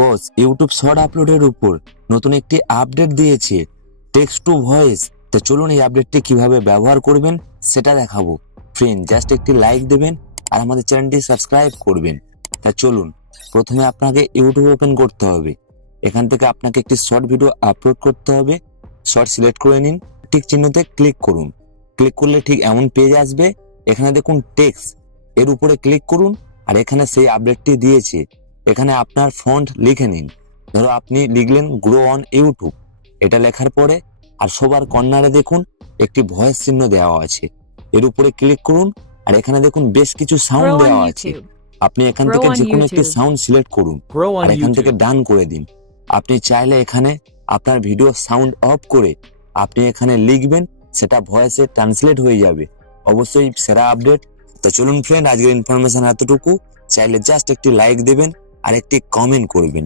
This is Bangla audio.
বস, ইউটিউব শর্ট আপলোডের উপর নতুন একটি আপডেট দিয়েছে, টেক্সট টু ভয়েস। তো চলুন এই আপডেটটি কিভাবে ব্যবহার করবেন সেটা দেখাবো। ফ্রেন্ড, জাস্ট একটি লাইক দেবেন আর আমাদের চ্যানেলটি সাবস্ক্রাইব করবেন। তা চলুন, প্রথমে আপনাকে ইউটিউব ওপেন করতে হবে। এখান থেকে আপনাকে একটি শর্ট ভিডিও আপলোড করতে হবে। শর্ট সিলেক্ট করে নিন, টিক চিহ্নতে ক্লিক করুন। ক্লিক করলে ঠিক এমন পেজ আসবে। এখানে দেখুন টেক্সট, এর উপরে ক্লিক করুন আর এখানে সেই আপডেটটি দিয়েছে। এখানে আপনার ফন্ট লিখে নিন। ধরো আপনি লিখলেন গ্রো অন ইউটিউব, এটা লেখার পরে আর সবার কর্নারে দেখুন একটি ভয়েস চিহ্ন দেওয়া আছে। এর উপরে ক্লিক করুন আর এখানে দেখুন বেশ কিছু সাউন্ড Grow on দেওয়া আছে। YouTube. আপনি এখান Grow থেকে on যে কোনো একটি YouTube. সাউন্ড সিলেক্ট করুন Grow on আর এখান থেকে YouTube. ডান করে দিন। আপনি চাইলে এখানে আপনার ভিডিও সাউন্ড অফ করে আপনি এখানে লিখবেন, সেটা ভয়েসে ট্রান্সলেট হয়ে যাবে। অবশ্যই সেরা আপডেট। তো চলুন ফ্রেন্ড, আজকের ইনফরমেশন এতটুকু। চাইলে জাস্ট একটি লাইক দেবেন আর একটি কমেন্ট করবেন।